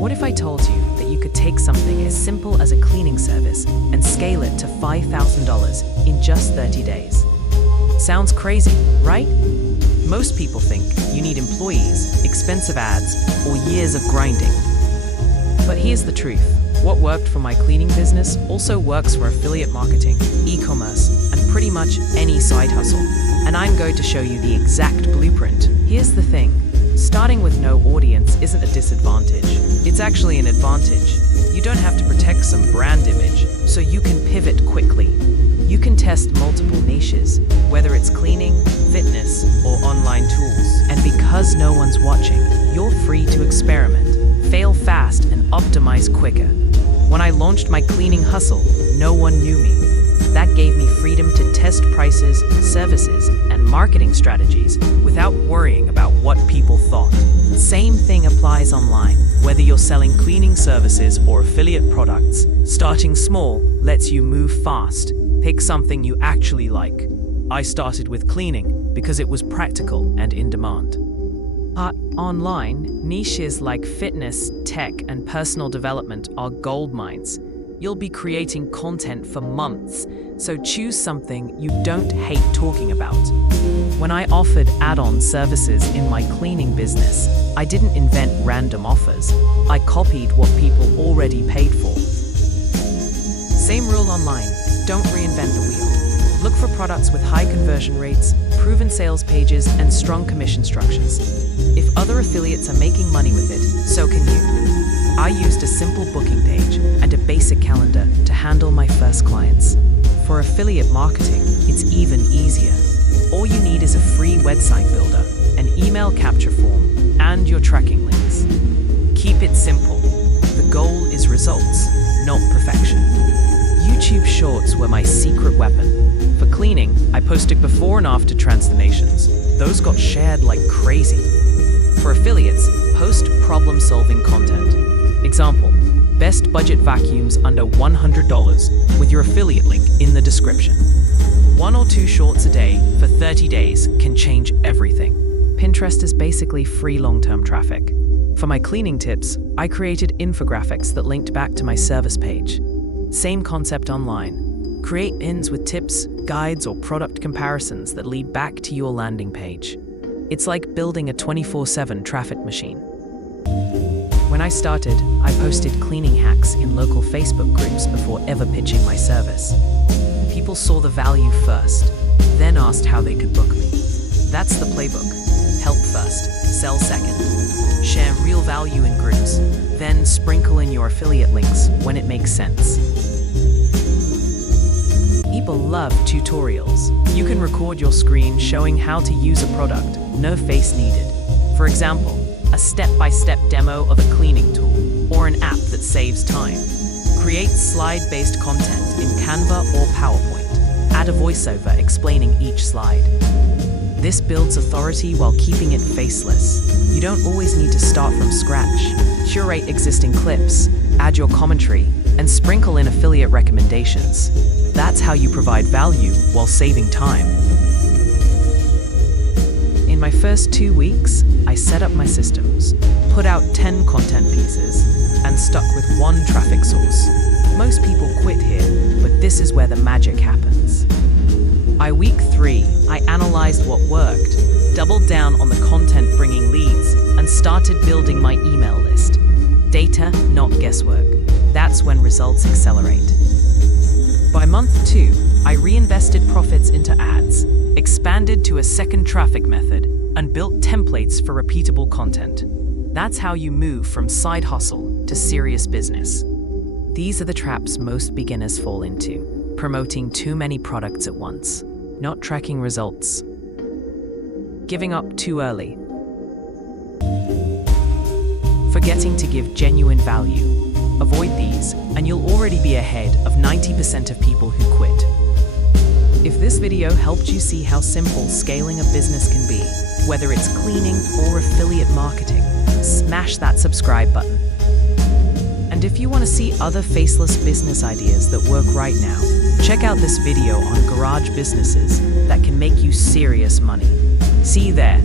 What if I told you that you could take something as simple as a cleaning service and scale it to $5,000 in just 30 days? Sounds crazy, right? Most people think you need employees, expensive ads, or years of grinding. But here's the truth. What worked for my cleaning business also works for affiliate marketing, e-commerce, and pretty much any side hustle. And I'm going to show you the exact blueprint. Here's the thing. Starting with no audience isn't a disadvantage. It's actually an advantage. You don't have to protect some brand image, so you can pivot quickly. You can test multiple niches, whether it's cleaning, fitness, or online tools. And because no one's watching, you're free to experiment, fail fast, and optimize quicker. When I launched my cleaning hustle, no one knew me. That gave me freedom to test prices, services, and marketing strategies without worrying about what people thought. Same thing applies online. Whether you're selling cleaning services or affiliate products, starting small lets you move fast. Pick something you actually like. I started with cleaning because it was practical and in demand. Online, niches like fitness, tech, and personal development are gold mines. You'll be creating content for months, so choose something you don't hate talking about. When I offered add-on services in my cleaning business, I didn't invent random offers. I copied what people already paid for. Same rule online. Don't reinvent the wheel. Look for products with high conversion rates, proven sales pages, and strong commission structures. If other affiliates are making money with it, so can you. I used a simple booking page and a basic calendar to handle my first clients. For affiliate marketing, it's even easier. All you need is a free website builder, an email capture form, and your tracking links. Keep it simple. The goal is results, not perfection. YouTube Shorts were my secret weapon. For cleaning, I posted before and after transformations. Those got shared like crazy. For affiliates, post problem-solving content. Example, best budget vacuums under $100 with your affiliate link in the description. 1 or 2 shorts a day for 30 days can change everything. Pinterest is basically free long-term traffic. For my cleaning tips, I created infographics that linked back to my service page. Same concept online. Create pins with tips, guides, or product comparisons that lead back to your landing page. It's like building a 24/7 traffic machine. When I started, I posted cleaning hacks in local Facebook groups before ever pitching my service. People saw the value first, then asked how they could book me. That's the playbook. Help first, sell second. Share real value in groups, then sprinkle in your affiliate links when it makes sense. People love tutorials. You can record your screen showing how to use a product, no face needed. For example, a step-by-step demo of a cleaning tool, or an app that saves time. Create slide-based content in Canva or PowerPoint. Add a voiceover explaining each slide. This builds authority while keeping it faceless. You don't always need to start from scratch. Curate existing clips, add your commentary, and sprinkle in affiliate recommendations. That's how you provide value while saving time. In my first 2 weeks, I set up my systems, put out 10 content pieces, and stuck with 1 traffic source. Most people quit here, but this is where the magic happens. By week 3, I analyzed what worked, doubled down on the content bringing leads, and started building my email list. Data, not guesswork. That's when results accelerate. By month 2, I reinvested profits into ads, expanded to a second traffic method, and built templates for repeatable content. That's how you move from side hustle to serious business. These are the traps most beginners fall into: promoting too many products at once, not tracking results, giving up too early, forgetting to give genuine value. Avoid these, and you'll already be ahead of 90% of people who quit. If this video helped you see how simple scaling a business can be, whether it's cleaning or affiliate marketing, smash that subscribe button. And if you want to see other faceless business ideas that work right now, check out this video on garage businesses that can make you serious money. See you there.